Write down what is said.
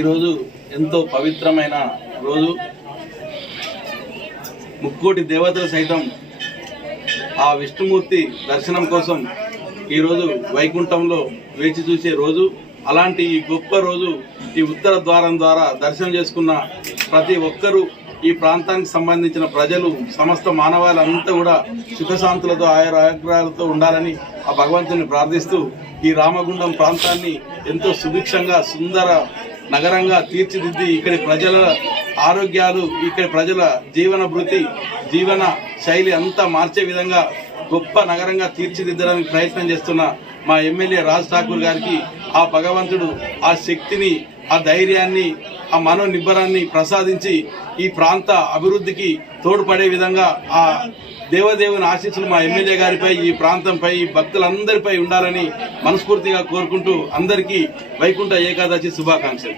ఈరోజు ఎంతో పవిత్రమైన రోజు. ముక్కోటి దేవతలు సైతం ఆ విష్ణుమూర్తి దర్శనం కోసం ఈరోజు వైకుంఠంలో వేచి చూసే రోజు. అలాంటి ఈ గొప్ప రోజు ఈ ఉత్తర ద్వారం ద్వారా దర్శనం చేసుకున్న ప్రతి ఒక్కరూ, ఈ ప్రాంతానికి సంబంధించిన ప్రజలు, సమస్త మానవాళంతా కూడా సుఖశాంతులతో ఆయురారోగ్యాలతో ఉండాలని ఆ భగవంతుని ప్రార్థిస్తూ ఈ రామగుండం ప్రాంతాన్ని ఎంతో సుభిక్షంగా సుందర నగరంగా తీర్చిదిద్ది ఇక్కడి ప్రజల ఆరోగ్యాలు, ఇక్కడి ప్రజల జీవన భృతి, జీవన శైలి అంతా మార్చే విధంగా గొప్ప నగరంగా తీర్చిదిద్దడానికి ప్రయత్నం చేస్తున్న మా ఎమ్మెల్యే రాజ్ ఠాకూర్ గారికి ఆ భగవంతుడు ఆ శక్తిని, ఆ ధైర్యాన్ని, ఆ మనోనిబ్బరాన్ని ప్రసాదించి ఈ ప్రాంత అభివృద్ధికి తోడ్పడే విధంగా ఆ దేవదేవుని ఆశీస్సులు మా ఎమ్మెల్యే గారిపై, ఈ ప్రాంతంపై, ఈ భక్తులందరిపై ఉండాలని మనస్ఫూర్తిగా కోరుకుంటూ అందరికీ వైకుంఠ ఏకాదశి శుభాకాంక్షలు.